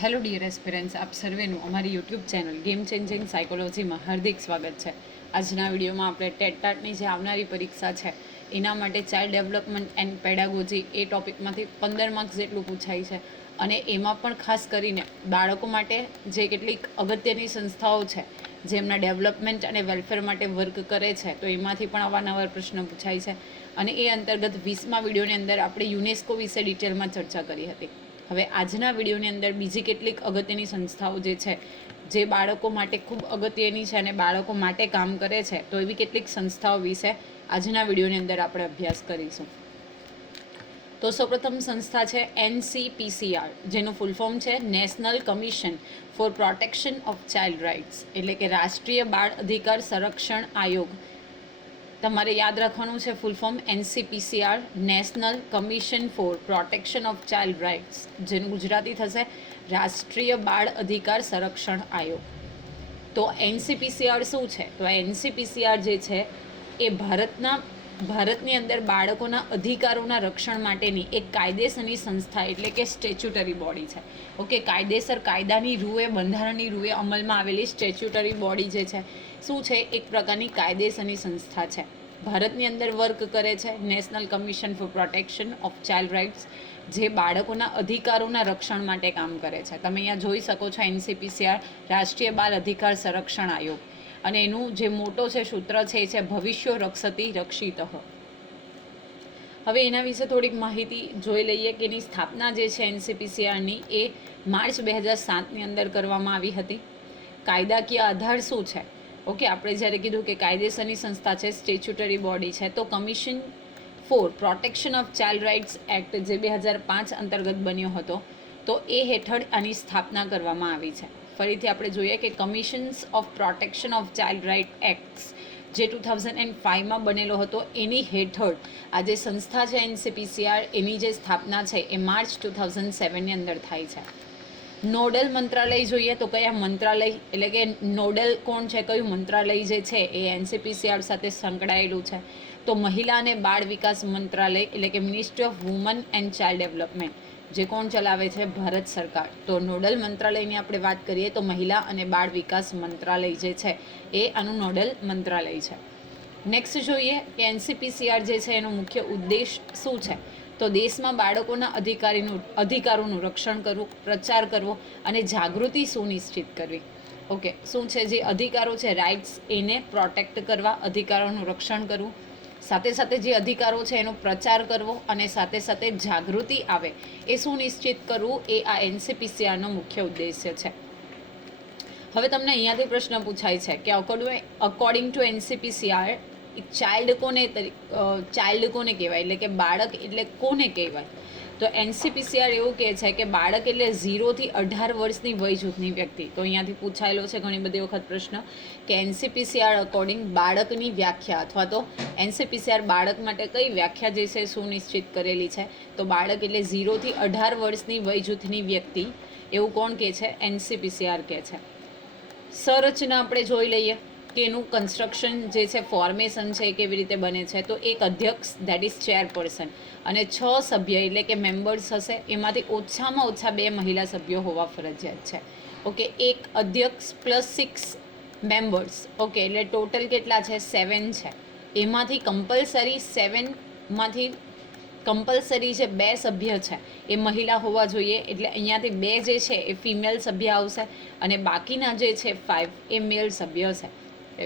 Hello dear aspirants આપ સર્વેનું અમારી યુટ્યુબ ચેનલ ગેમ ચેન્જિંગ સાયકોલોજીમાં હાર્દિક સ્વાગત છે. આજના વિડીયોમાં આપણે ટેટ ટાટની જે આવનારી પરીક્ષા છે, એના માટે ચાઇલ્ડ ડેવલપમેન્ટ એન્ડ પેડાગોજી એ ટોપિકમાંથી પંદર માર્ક્સ જેટલું પૂછાય છે. અને એમાં પણ ખાસ કરીને બાળકો માટે જે કેટલીક અગત્યની સંસ્થાઓ છે જેમના ડેવલપમેન્ટ અને વેલફેર માટે વર્ક કરે છે, તો એમાંથી પણ અવારનવાર પ્રશ્ન પૂછાય છે. અને એ અંતર્ગત વીસમા વિડીયોની અંદર આપણે યુનેસ્કો વિશે ડિટેલમાં ચર્ચા કરી હતી. હવે આજના વિડીયોની અંદર બીજી કેટલીક અગત્યની સંસ્થાઓ જે છે, જે બાળકો માટે ખૂબ અગત્યની છે અને બાળકો માટે કામ કરે છે, તો એવી કેટલીક સંસ્થાઓ વિશે આજના વિડીયોની અંદર આપણે અભ્યાસ કરીશું. તો સૌપ્રથમ સંસ્થા છે એનસીપીસીઆર જેનું ફૂલ ફોર્મ છે National Commission for Protection of Child Rights એટલે કે રાષ્ટ્રીય બાળ અધિકાર સંરક્ષણ આયોગ. તમારે યાદ રાખવાનું છે full form NCPCR National Commission for Protection of Child Rights જેનું ગુજરાતી થશે રાષ્ટ્રીય બાળ અધિકાર સંરક્ષણ આયોગ. તો એનસીપીસીઆર શું છે? તો એનસીપીસીઆર જે છે, એ ભારતના, ભારતની અંદર બાળકોના અધિકારોના રક્ષણ માટેની એક કાયદેસરની સંસ્થા એટલે કે સ્ટેચ્યુટરી બોડી છે. ઓકે, કાયદેસર કાયદાની રૂએ, બંધારણની રૂએ અમલમાં આવેલી સ્ટેચ્યુટરી બોડી જે છે શું છે? એક પ્રકારની કાયદેસરની સંસ્થા છે. ભારતની અંદર વર્ક કરે છે National Commission for Protection of Child Rights, જે બાળકોના અધિકારોના રક્ષણ માટે કામ કરે છે. તમે અહીંયા જોઈ શકો છો એનસીપીસીઆર, રાષ્ટ્રીય બાળ અધિકાર સંરક્ષણ આયોગ. અને એનું જે મોટો છે સૂત્ર છે, એ છે ભવિષ્યો રક્ષતી રક્ષિત. હવે એના વિશે થોડીક માહિતી જોઈ લઈએ કે એની સ્થાપના જે છે એનસીપીસીઆરની, એ માર્ચ બે હજાર સાતની અંદર કરવામાં આવી હતી. કાયદાકીય આધાર શું છે? ઓકે, આપણે જ્યારે કીધું કે કાયદેસરની સંસ્થા છે, સ્ટેચ્યુટરી બોડી છે, તો Commission for Protection of Child Rights Act જે બે હજાર પાંચ અંતર્ગત બન્યો હતો, તો એ હેઠળ આની સ્થાપના કરવામાં આવી છે. ફરીથી આપણે જોઈએ કે commissions of protection of child right acts જે ટુ થાઉઝન્ડ એન્ડ ફાઇવમાં બનેલો હતો, એની હેઠળ આ જે સંસ્થા છે એનસીપીસીઆર એની જે સ્થાપના છે, એ માર્ચ ટુ થાઉઝન્ડ સેવનની અંદર થાય છે. નોડલ મંત્રાલય જોઈએ તો કયા મંત્રાલય, એટલે કે નોડલ કોણ છે, કયું મંત્રાલય જે છે, એ એનસીપીસીઆર સાથે સંકળાયેલું છે. તો મહિલા અને બાળ વિકાસ મંત્રાલય, એટલે કે Ministry of Woman and Child Development જે કોણ ચલાવે છે? ભારત સરકાર. તો નોડલ મંત્રાલયની આપણે વાત કરીએ તો મહિલા અને બાળ વિકાસ મંત્રાલય જે છે, એ આનું નોડલ મંત્રાલય છે. નેક્સ્ટ જોઈએ કે એનસીપીસીઆર જે છે, એનો મુખ્ય ઉદ્દેશ શું છે? તો દેશમાં બાળકોના અધિકારીનું, અધિકારોનું રક્ષણ કરવું, પ્રચાર કરવો અને જાગૃતિ સુનિશ્ચિત કરવી. ઓકે શું છે? જે અધિકારો છે રાઇટ્સ એને પ્રોટેક્ટ કરવા, અધિકારોનું રક્ષણ કરવું. સાથે સાથે જે અધિકારો છે, એનો પ્રચાર કરવો અને સાથે સાથે જાગૃતિ આવે. એ સુનિશ્ચિત કરવું એ આ એનસીપીસીઆરનો મુખ્ય ઉદ્દેશ્ય છે. હવે તમને અહીંયાથી પ્રશ્ન પૂછાય છે કે according according to NCPCR child કોને ચાઇલ્ડ કોને કહેવાય? એટલે કે બાળક એટલે કોને કહેવાય? તો એનસીપીસીઆર એવું કહે છે કે બાળક એટલે ઝીરોથી અઢાર વર્ષની વય જૂથની વ્યક્તિ. તો અહીંયાથી પૂછાયેલો છે ઘણી બધી વખત પ્રશ્ન કે એનસીપીસીઆર અકોર્ડિંગ બાળકની વ્યાખ્યા અથવા તો એનસીપીસીઆર બાળક માટે કઈ વ્યાખ્યા જે છે સુનિશ્ચિત કરેલી છે? તો બાળક એટલે ઝીરોથી અઢાર વર્ષની વય જૂથની વ્યક્તિ. એવું કોણ કહે છે? એનસીપીસીઆર કહે છે. સંરચના આપણે જોઈ લઈએ. કે એનું કન્સ્ટ્રક્શન જે છે ફોર્મેશન છે કેવી રીતે બને છે, તો એક અધ્યક્ષ દેટ ઇઝ ચેરપર્સન અને છ સભ્ય એટલે કે મેમ્બર્સ હશે, એમાંથી ઓછામાં ઓછા બે મહિલા સભ્યો હોવા ફરજિયાત છે. ઓકે, એક અધ્યક્ષ પ્લસ સિક્સ મેમ્બર્સ ઓકે, એટલે ટોટલ કેટલા છે? સેવન છે. એમાંથી કમ્પલસરી સેવનમાંથી કમ્પલસરી જે બે સભ્ય છે, એ મહિલા હોવા જોઈએ. એટલે અહીંયાથી બે જે છે, એ ફિમેલ સભ્ય આવશે અને બાકીના જે છે ફાઇવ એ મેલ સભ્ય છે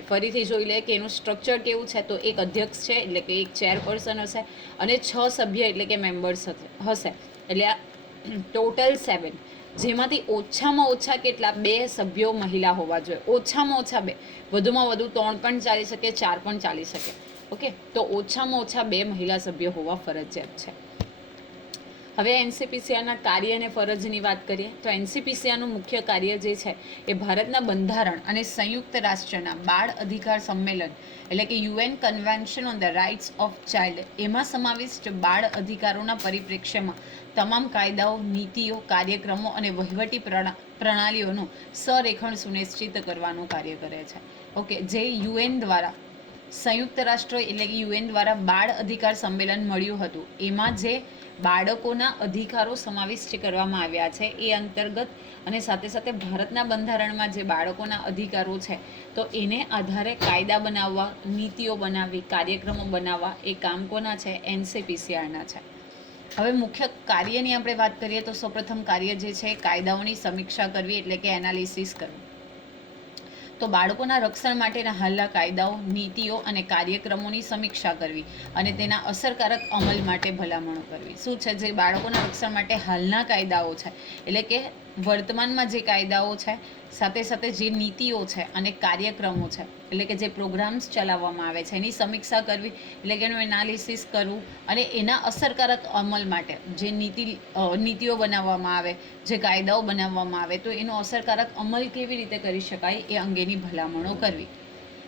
ફરીથી જોઈ લે કે એનું સ્ટ્રક્ચર કેવું છે તો એક અધ્યક્ષ છે, એટલે કે એક ચેરપર્સન હશે અને છ સભ્ય એટલે કે મેમ્બર્સ હશે. એટલે આ ટોટલ સેવન જેમાંથી ઓછામાં ઓછા કેટલા? બે સભ્યો મહિલા હોવા જોઈએ. ઓછામાં ઓછા બે. વધુમાં વધુ ત્રણ પણ ચાલી શકે, ચાર પણ ચાલી શકે. ઓકે? તો ઓછામાં ઓછા બે મહિલા સભ્યો હોવા ફરજિયાત છે. હવે એનસીપીસીઆરના કાર્ય અને ફરજની વાત કરીએ, તો એનસીપીસીઆરનું મુખ્ય કાર્ય જે છે એ ભારતના બંધારણ અને સંયુક્ત રાષ્ટ્રના બાળ અધિકાર સંમેલન, એટલે કે UN Convention on the Rights of Child, એમાં સમાવિષ્ટ બાળ અધિકારોના પરિપ્રેક્ષ્યમાં તમામ કાયદાઓ, નીતિઓ, કાર્યક્રમો અને વહીવટી પ્રણા, પ્રણાલીઓનું સંરેખણ સુનિશ્ચિત કરવાનું કાર્ય કરે છે. ઓકે, જે યુએન દ્વારા, સંયુક્ત રાષ્ટ્ર એટલે કે યુએન દ્વારા બાળ અધિકાર સંમેલન મળ્યું હતું, એમાં જે બાળકોના અધિકારો સમાવિષ્ટ કરવામાં આવ્યા છે. એ અંતર્ગત અને સાથે સાથે ભારતના બંધારણમાં જે બાળકોના અધિકારો છે, તો એને આધારે કાયદા બનાવવા, નીતિઓ બનાવવી, કાર્યક્રમો બનાવવા એ કામ કોના છે? એનસીપીસીઆરના છે. હવે મુખ્ય કાર્યની આપણે વાત કરીએ તો સૌપ્રથમ કાર્ય જે છે, કાયદાઓની સમીક્ષા કરવી એટલે કે એનાલિસિસ કરવું. તો બાળકોના રક્ષણ માટેના હાલના કાયદાઓ, નીતિઓ અને કાર્યક્રમોની સમીક્ષા કરવી અને તેના અસરકારક અમલ માટે ભલામણો કરવી. શું છે? જે બાળકોના રક્ષણ માટે હાલના કાયદાઓ છે, એટલે કે વર્તમાનમાં જે કાયદાઓ છે, સાથે સાથે જે નીતિઓ છે અને કાર્યક્રમો છે, એટલે કે જે પ્રોગ્રામ્સ ચલાવવામાં આવે છે, એની સમીક્ષા કરવી, એટલે કે એનું એનાલિસિસ કરવું અને એના અસરકારક અમલ માટે જે નીતિ નીતિઓ બનાવવામાં આવે, જે કાયદાઓ બનાવવામાં આવે, તો એનો અસરકારક અમલ કેવી રીતે કરી શકાય એ અંગેની ભલામણો કરવી.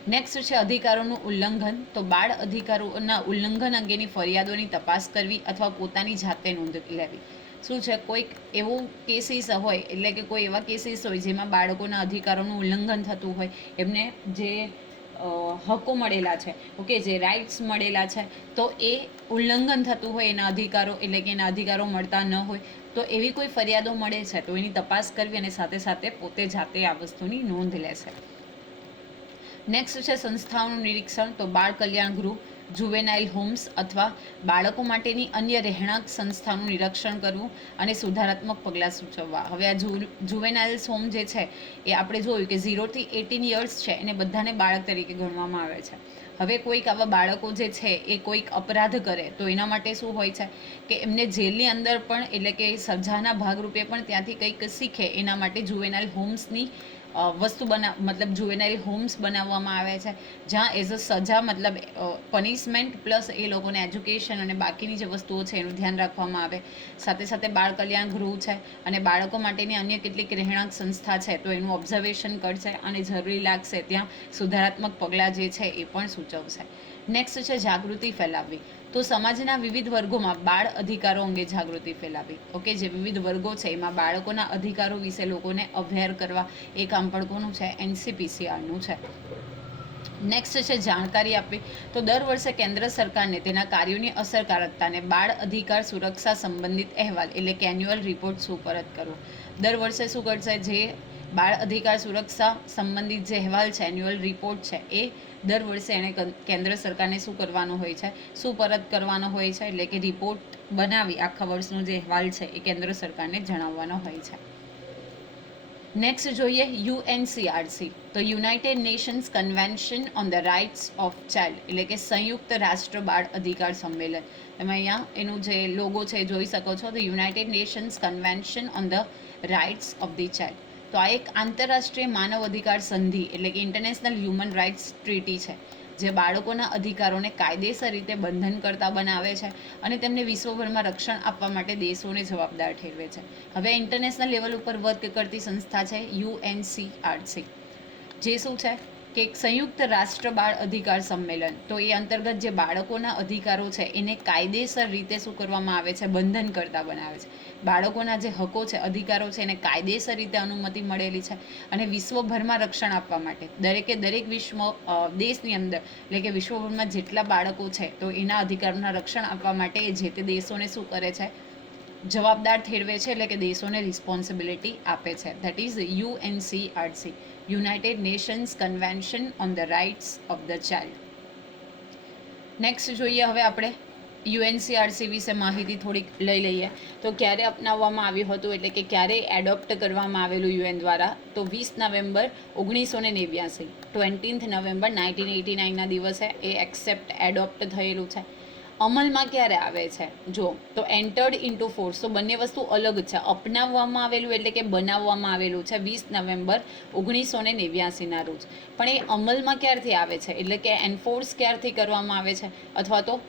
નેક્સ્ટ છે અધિકારોનું ઉલ્લંઘન, તો બાળ અધિકારોના ઉલ્લંઘન અંગેની ફરિયાદોની તપાસ કરવી અથવા પોતાની જાતે નોંધ લેવી. શું છે? કોઈક એવું કેસીસ હોય, એટલે કે કોઈ એવા કેસીસ હોય જેમાં બાળકોના અધિકારોનું ઉલ્લંઘન થતું હોય, એમને જે હકો મળેલા છે, ઓકે, જે રાઇટ્સ મળેલા છે, તો એ ઉલ્લંઘન થતું હોય એના અધિકારો, એટલે કે એના અધિકારો મળતા ન હોય, તો એવી કોઈ ફરિયાદો મળે છે? તો એની તપાસ કરવી અને સાથે સાથે પોતે જાતે આ વસ્તુની નોંધ લેશે નેક્સ્ટ છે સંસ્થાઓનું નિરીક્ષણ, તો બાળ કલ્યાણ ગૃહ જુવેનાઇલ હોમ્સ અથવા બાળકો માટેની અન્ય રહેણાંક સંસ્થાનું નિરીક્ષણ કરવું અને સુધારાત્મક પગલાં સૂચવવા. હવે આ જુવેનાઇલ્સ હોમ જે છે, એ આપણે જોયું કે ઝીરોથી એટીન યર્સ છે, એને બધાને બાળક તરીકે ગણવામાં આવે છે. હવે કોઈક આવા બાળકો જે છે, એ કોઈક અપરાધ કરે, તો એના માટે શું હોય છે કે એમને જેલની અંદર પણ, એટલે કે સજાના ભાગરૂપે પણ ત્યાંથી કંઈક શીખે, એના માટે જુવેનાઇલ હોમ્સની વસ્તુ બના, મતલબ જુવેનાઇલ હોમ્સ બનાવવામાં આવે છે, જ્યાં એઝ અ સજા, મતલબ પનિશમેન્ટ પ્લસ એ લોકોને એજ્યુકેશન અને બાકીની જે વસ્તુઓ છે એનું ધ્યાન રાખવામાં આવે. સાથે સાથે બાળ કલ્યાણ ગૃહ છે અને બાળકો માટેની અન્ય કેટલીક રહેણાંક સંસ્થા છે, તો એનું ઓબ્ઝર્વેશન કરશે અને જરૂરી લાગશે ત્યાં સુધારાત્મક પગલાં જે છે એ પણ સૂચવશે. નેક્સ્ટ છે જાગૃતિ ફેલાવવી. તો સમાજના વિવિધ વર્ગોમાં બાળ અધિકારો અંગે જાગૃતિ ફેલાવી. ઓકે, જે વિવિધ વર્ગો છે, એમાં બાળકોના અધિકારો વિશે લોકોને અવેર કરવા એ કામ પણ છે? એનસીપીસીઆરનું છે. નેક્સ્ટ છે, જાણકારી આપવી. તો દર વર્ષે કેન્દ્ર સરકારને તેના કાર્યોની અસરકારકતાને બાળ અધિકાર સુરક્ષા સંબંધિત અહેવાલ, એટલે કે એન્યુઅલ રિપોર્ટ સુપરત કરવો. દર વર્ષે શું કરશે? જે બાળ અધિકાર સુરક્ષા સંબંધિત જે અહેવાલ છે એન્યુઅલ રિપોર્ટ છે, એ દર વર્ષે એણે કેન્દ્ર સરકારને શું કરવાનો હોય છે, શું પરત કરવાનો હોય છે, એટલે કે રિપોર્ટ બનાવી આખા વર્ષનો જે અહેવાલ છે, એ કેન્દ્ર સરકારને જણાવવાનો હોય છે. નેક્સ્ટ જોઈએ યુએનસીઆરસી. તો United Nations Convention on the Rights of Child એટલે કે સંયુક્ત રાષ્ટ્ર બાળ અધિકાર સંમેલન. તમે અહીંયા એનું જે લોગો છે જોઈ શકો છો. The United Nations Convention on the Rights of the Child તો આ એક આંતરરાષ્ટ્રીય માનવ અધિકાર સંધિ, એટલે કે ઇન્ટરનેશનલ હ્યુમન રાઇટ્સ ટ્રીટી છે, જે બાળકોના અધિકારોને કાયદેસર રીતે બંધન કરતા બનાવે છે અને તેમને વિશ્વભરમાં રક્ષણ આપવા માટે દેશોને જવાબદાર ઠેરવે છે. હવે ઇન્ટરનેશનલ લેવલ ઉપર વર્ક કરતી સંસ્થા છે યુએનસીઆરસી જે શું છે? કે એક સંયુક્ત રાષ્ટ્ર બાળ અધિકાર સંમેલન. તો એ અંતર્ગત જે બાળકોના અધિકારો છે, એને કાયદેસર રીતે શું કરવામાં આવે છે? બંધન કરતા બનાવે છે. બાળકોના જે હકો છે, અધિકારો છે, એને કાયદેસર રીતે અનુમતિ મળેલી છે અને વિશ્વભરમાં રક્ષણ આપવા માટે. દરેકે દરેક વિશ્વ દેશની અંદર, એટલે કે વિશ્વભરમાં જેટલા બાળકો છે, તો એના અધિકારોના રક્ષણ આપવા માટે જે તે દેશોને શું કરે છે, જવાબદાર ઠેરવે છે, એટલે કે દેશોને રિસ્પોન્સિબિલિટી આપે છે. That is UNCRC United Nations Convention on the Rights of the Child next જોઈએ હવે આપણે યુએનસીઆરસી વિશે માહિતી થોડીક લઈ લઈએ. તો ક્યારે અપનાવવામાં આવ્યું હતું? એટલે કે ક્યારે એડોપ્ટ કરવામાં આવેલું યુએન દ્વારા? તો વીસ નવેમ્બર ઓગણીસો ને નેવ્યાસી ટ્વેન્ટીન્થ નવેમ્બર નાઇન્ટીન એટી નાઇનના દિવસે એ એક્સેપ્ટ એડોપ્ટ થયેલું છે. અમલમાં ક્યારે આવે છે? જો, તો એન્ટર્ડ ઇન્ટુ ફોર્સ તો બંને વસ્તુ અલગ છે. અપનાવવામાં આવેલું એટલે કે બનાવવામાં આવેલું છે. વીસ નવેમ્બર ઓગણીસો ને નેવ્યાસીના રોજ. પણ એ અમલમાં ક્યારથી આવે છે? એટલે કે એન્ફોર્સ ક્યારથી કરવામાં આવે છે? અથવા તો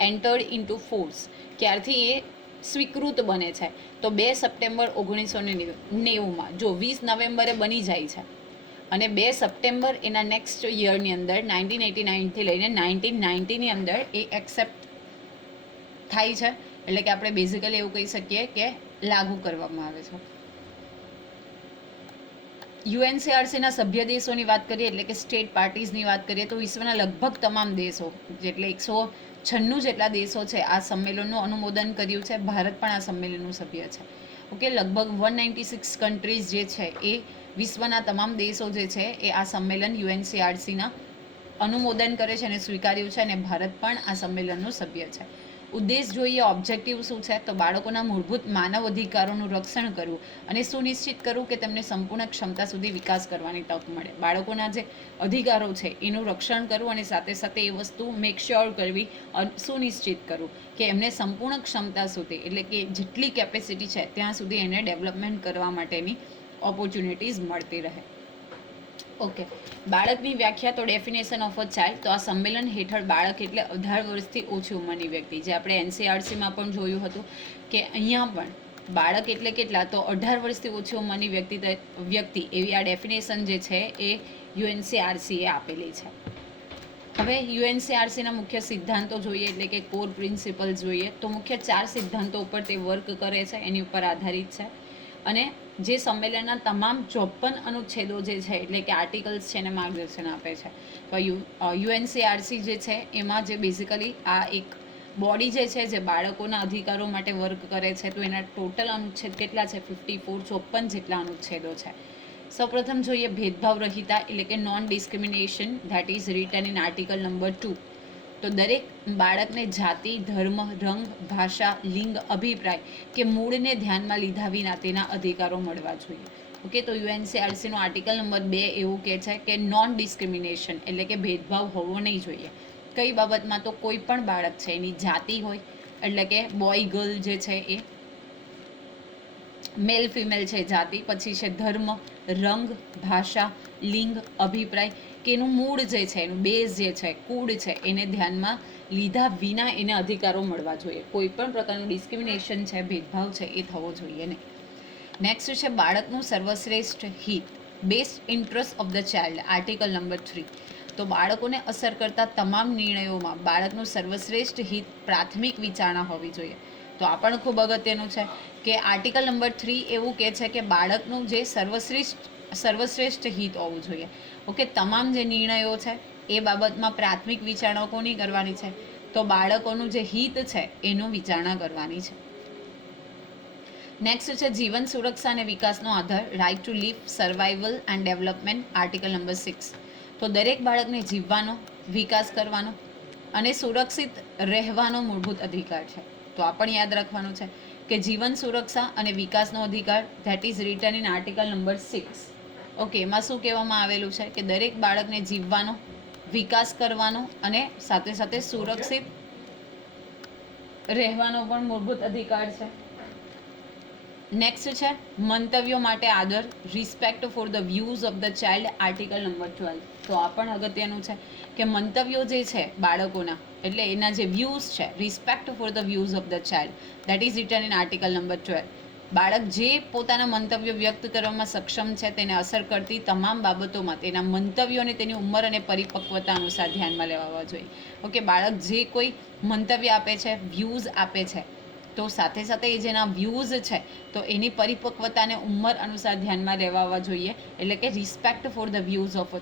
એન્ટર્ડ ઇન્ટુ ફોર્સ ક્યારથી એ સ્વીકૃત બને છે? તો બે સપ્ટેમ્બર ઓગણીસો ને નેવુંમાં. જો વીસ નવેમ્બરે બની જાય છે અને બે સપ્ટેમ્બર એના નેક્સ્ટ યરની અંદર નાઇન્ટીન એટી નાઇનથી લઈને નાઇન્ટીન નાઇન્ટીની અંદર એ એક્સેપ્ટ થાય છે. એટલે કે આપણે બેઝિકલી એવું કહી શકીએ કે લાગુ કરવામાં આવે છે. યુએનસીઆરસીના સભ્ય દેશોની વાત કરીએ, એટલે કે સ્ટેટ પાર્ટીઝની વાત કરીએ, તો વિશ્વના લગભગ તમામ દેશો, જેટલે એકસો છન્નું જેટલા દેશો છે, આ સંમેલનનું અનુમોદન કર્યું છે. ભારત પણ આ સંમેલનનું સભ્ય છે. ઓકે લગભગ વન નાઇન્ટી સિક્સ કન્ટ્રીઝ જે છે, એ વિશ્વના તમામ દેશો જે છે એ આ સંમેલન યુએનસીઆરસીના અનુમોદન કરે છે અને સ્વીકાર્યું છે અને ભારત પણ આ સંમેલનનું સભ્ય છે. ઉદ્દેશ જોઈએ ઓબ્જેક્ટિવ શું છે તો બાળકોના મૂળભૂત માનવ અધિકારોનું રક્ષણ કરવું અને સુનિશ્ચિત કરવું કે તેમને સંપૂર્ણ ક્ષમતા સુધી વિકાસ કરવાની તક મળે. બાળકોના જે અધિકારો છે એનું રક્ષણ કરવું અને સાથે સાથે એ વસ્તુ મેક શ્યોર કરવી સુનિશ્ચિત કરવું કે એમને સંપૂર્ણ ક્ષમતા સુધી એટલે કે જેટલી કેપેસિટી છે ત્યાં સુધી એને ડેવલપમેન્ટ કરવા માટેની ઓપોર્ચ્યુનિટીઝ મળતી રહે. ઓકે બાળકની વ્યાખ્યા તો ડેફિનેશન ઓફ અ ચાઇલ્ડ તો આ સંમેલન હેઠળ બાળક એટલે અઢાર વર્ષથી ઓછી ઉંમરની વ્યક્તિ. જે આપણે એનસીઆરસીમાં પણ જોયું હતું કે અહીંયા પણ બાળક એટલે કેટલા? તો અઢાર વર્ષથી ઓછી ઉંમરની વ્યક્તિ વ્યક્તિ એવી આ ડેફિનેશન જે છે એ યુએનસીઆરસીએ આપેલી છે. હવે યુએનસીઆરસીના મુખ્ય સિદ્ધાંતો જોઈએ, એટલે કે કોર પ્રિન્સિપલ જોઈએ, તો મુખ્ય ચાર સિદ્ધાંતો ઉપર તે વર્ક કરે છે, એની ઉપર આધારિત છે. અને જે સંમેલનના તમામ ચોપન અનુચ્છેદો જે છે, એટલે કે આર્ટિકલ્સ છે એને માર્ગદર્શન આપે છે. તો યુ યુએનસીઆરસી જે છે, એમાં જે બેઝિકલી આ એક બોડી જે છે, જે બાળકોના અધિકારો માટે વર્ક કરે છે, તો એના ટોટલ અનુચ્છેદ કેટલા છે? ફિફ્ટી ફોર ચોપન જેટલા અનુચ્છેદો છે. સૌપ્રથમ જોઈએ ભેદભાવ રહિતા, એટલે કે non discrimination that is written in article number two તો દરેક બાળકને જાતિ, ધર્મ, રંગ, ભાષા, લિંગ, અભિપ્રાય કે મૂળને ધ્યાનમાં લીધા વિના તેના અધિકારો મળવા જોઈએ. ઓકે, તો યુએનસીઆરસીનો આર્ટિકલ નંબર બે એવું કહે છે કે નોન ડિસ્ક્રિમિનેશન એટલે કે ભેદભાવ હોવો નહીં જોઈએ. કઈ બાબતમાં તો કોઈ પણ બાળક છે, એની જાતિ હોય, એટલે કે બોય ગર્લ જે છે એ મેલ ફિમેલ છે જાતિ, પછી છે ધર્મ, રંગ, ભાષા, લિંગ, અભિપ્રાય કે એનું મૂળ જે છે, એનું બેઝ જે છે, કુળ છે, એને ધ્યાનમાં લીધા વિના એને અધિકારો મળવા જોઈએ. કોઈ પણ પ્રકારનું ડિસ્ક્રિમિનેશન છે, ભેદભાવ છે, એ થવો જોઈએ નહીં. નેક્સ્ટ છે બાળકનું સર્વશ્રેષ્ઠ હિત. Best interest of the child article number three તો બાળકોને અસર કરતા તમામ નિર્ણયોમાં બાળકનું સર્વશ્રેષ્ઠ હિત પ્રાથમિક વિચારણા હોવી જોઈએ. તો આ પણ ખૂબ અગત્યનું છે કે આર્ટિકલ નંબર થ્રી એવું કહે છે કે બાળકનું જે સર્વશ્રેષ્ઠ સર્વશ્રેષ્ઠ હિત હોવું જોઈએ. ઓકે, તમામ જે નિર્ણયો છે, એ બાબતમાં પ્રાથમિક વિચારણા કોની કરવાની છે? તો બાળકોનું જે હિત છે, એનું વિચારણા કરવાની છે. નેક્સ્ટ છે, જીવન સુરક્ષા અને વિકાસનો આધાર right to live survival and development article number six તો દરેક બાળકને જીવવાનો, વિકાસ કરવાનો અને સુરક્ષિત રહેવાનો મૂળભૂત અધિકાર છે. તો આ પણ યાદ રાખવાનું છે કે જીવન સુરક્ષા અને વિકાસનો અધિકાર that is written in article number six okay, એમાં શું કહેવામાં આવેલું છે કે દરેક બાળકને જીવવાનો, વિકાસ કરવાનો અને સાથે સાથે સુરક્ષિત રહેવાનો પણ મૂળભૂત અધિકાર છે. નેક્સ્ટ છે, મંતવ્યો માટે આદર respect for the views of the child article number twelve તો આ પણ અગત્યનું છે કે મંતવ્યો જે છે બાળકોના, એટલે એના જે વ્યૂઝ છે respect for the views of the child that is written in article number twelve બાળક જે પોતાના મંતવ્યો વ્યક્ત કરવામાં સક્ષમ છે તેને અસર કરતી તમામ બાબતોમાં તેના મંતવ્યોને તેની ઉંમર અને પરિપક્વતા અનુસાર ધ્યાનમાં લેવા જોઈએ. ઓકે, બાળક જે કોઈ મંતવ્ય આપે છે વ્યૂઝ આપે છે, તો સાથે સાથે એ જેના વ્યૂઝ છે, તો એની પરિપક્વતાને ઉંમર અનુસાર ધ્યાનમાં લેવા જોઈએ. એટલે કે respect for the views of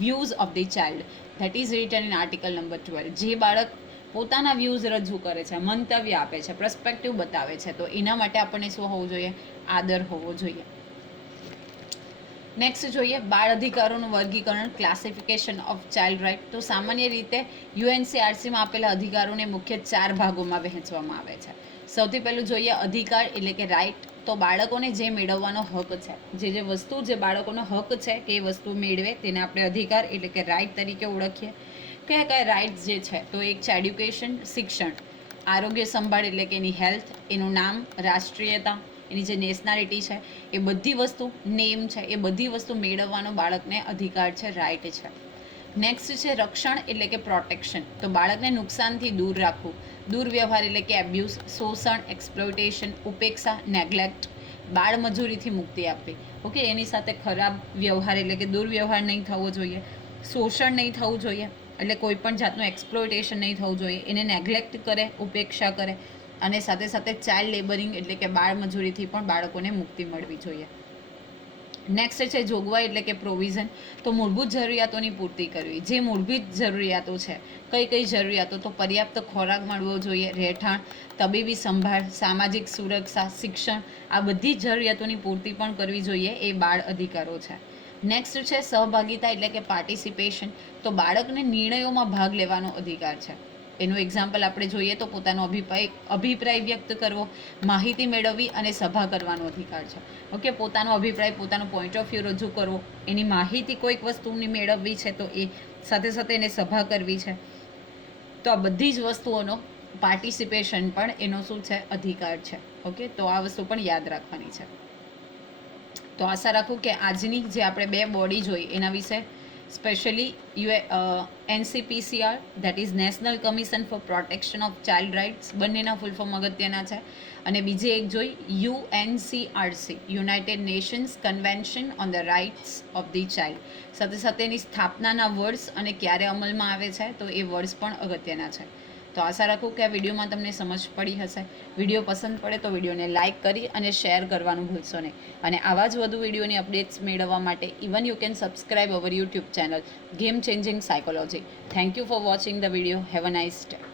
views of the child that is written in article number twelve જે બાળક પોતાના વ્યૂઝ રજૂ કરે છે, મંતવ્ય આપે છે પ્રસ્પેક્ટિવ બતાવે છે, તો એના માટે આપણને શું હોવું જોઈએ? આદર હોવો જોઈએ. નેક્સ્ટ જોઈએ, બાળ અધિકારોનું વર્ગીકરણ ક્લાસિફિકેશન ઓફ ચાઇલ્ડ રાઇટ તો સામાન્ય રીતે યુએનસીઆરસીમાં આપેલા અધિકારોને મુખ્ય ચાર ભાગોમાં વહેંચવામાં આવે છે. સૌથી પહેલું જોઈએ અધિકાર એટલે કે રાઇટ તો બાળકોને જે મેળવવાનો હક છે, જે જે વસ્તુ, જે બાળકોનો હક છે એ વસ્તુ મેળવે, તેને આપણે અધિકાર એટલે કે રાઇટ તરીકે ઓળખીએ. કયા કયા રાઇટ્સ જે છે, તો એક છે એડ્યુકેશન શિક્ષણ. આરોગ્ય સંભાળ એટલે કે એની હેલ્થ એનું નામ, રાષ્ટ્રીયતા, એની જે નેશનાલિટી છે, એ બધી વસ્તુ નેમ છે, એ બધી વસ્તુ મેળવવાનો બાળકને અધિકાર છે રાઇટ છે. નેક્સ્ટ છે રક્ષણ એટલે કે પ્રોટેક્શન તો બાળકને નુકસાનથી દૂર રાખવું. દુર્વ્યવહાર એટલે કે એબ્યુઝ શોષણ એક્સપ્લોઇટેશન ઉપેક્ષા નેગ્લેક્ટ બાળમજૂરીથી મુક્તિ આપવી. ઓકે એની સાથે ખરાબ વ્યવહાર એટલે કે દુર્વ્યવહાર નહીં થવો જોઈએ. શોષણ નહીં થવું જોઈએ. એટલે કોઈ પણ જાતનું એક્સપ્લોઇટેશન નહીં થવું જોઈએ. એને નેગ્લેક્ટ કરે, ઉપેક્ષા કરે અને સાથે સાથે ચાઇલ્ડ લેબરિંગ એટલે કે બાળ મજૂરીથી પણ બાળકોને મુક્તિ મળવી જોઈએ. નેક્સ્ટ છે જોગવાઈ એટલે કે પ્રોવિઝન તો મૂળભૂત જરૂરિયાતોની પૂર્તિ કરવી. જે મૂળભૂત જરૂરિયાતો છે, કઈ કઈ જરૂરિયાતો? તો પર્યાપ્ત ખોરાક મળવો જોઈએ, રહેઠાણ, તબીબી સંભાળ, સામાજિક સુરક્ષા, શિક્ષણ આ બધી જરૂરિયાતોની પૂર્તિ પણ કરવી જોઈએ એ બાળ અધિકારો છે. નેક્સ્ટ છે સહભાગિતા એટલે કે પાર્ટિસિપેશન તો બાળકને નિર્ણયોમાં ભાગ લેવાનો અધિકાર છે. એનું એક્ઝામ્પલ આપણે જોઈએ તો પોતાનો અભિપ્રાય અભિપ્રાય વ્યક્ત કરવો, માહિતી મેળવવી અને સભા કરવાનો અધિકાર છે. ઓકે પોતાનો અભિપ્રાય, પોતાનો પોઈન્ટ ઓફ વ્યૂ રજૂ કરવો, એની માહિતી કોઈક વસ્તુની મેળવવી છે તો એ સાથે સાથે એને સભા કરવી છે. તો આ બધી જ વસ્તુઓનો પાર્ટિસિપેશન પણ એનો શું છે? અધિકાર છે. ઓકે તો આ વસ્તુ પણ યાદ રાખવાની છે. તો આશા રાખું કે આજની જે આપણે બે બોડી જોઈ એના વિશે specially UA NCPCR that is National Commission for Protection of Child Rights બંનેના ફૂલ ફોર્મ અગત્યના છે. અને બીજી એક જોઈ UNCRC United Nations Convention on the Rights of the Child સાથે સાથે એની સ્થાપનાના વર્ષ અને ક્યારે અમલમાં આવે છે, તો એ વર્ષ પણ અગત્યના છે. તો આશા રાખું કે આ વિડીયોમાં તમને સમજ પડી હશે. વીડિયો પસંદ પડે તો વિડીયોને લાઇક કરી અને શેર કરવાનું ભૂલશો નહીં. અને આવા જ વધુ વિડીયોની અપડેટ્સ મેળવવા માટે even you can subscribe our YouTube channel game changing psychology. Thank you for watching the video. Have a nice day.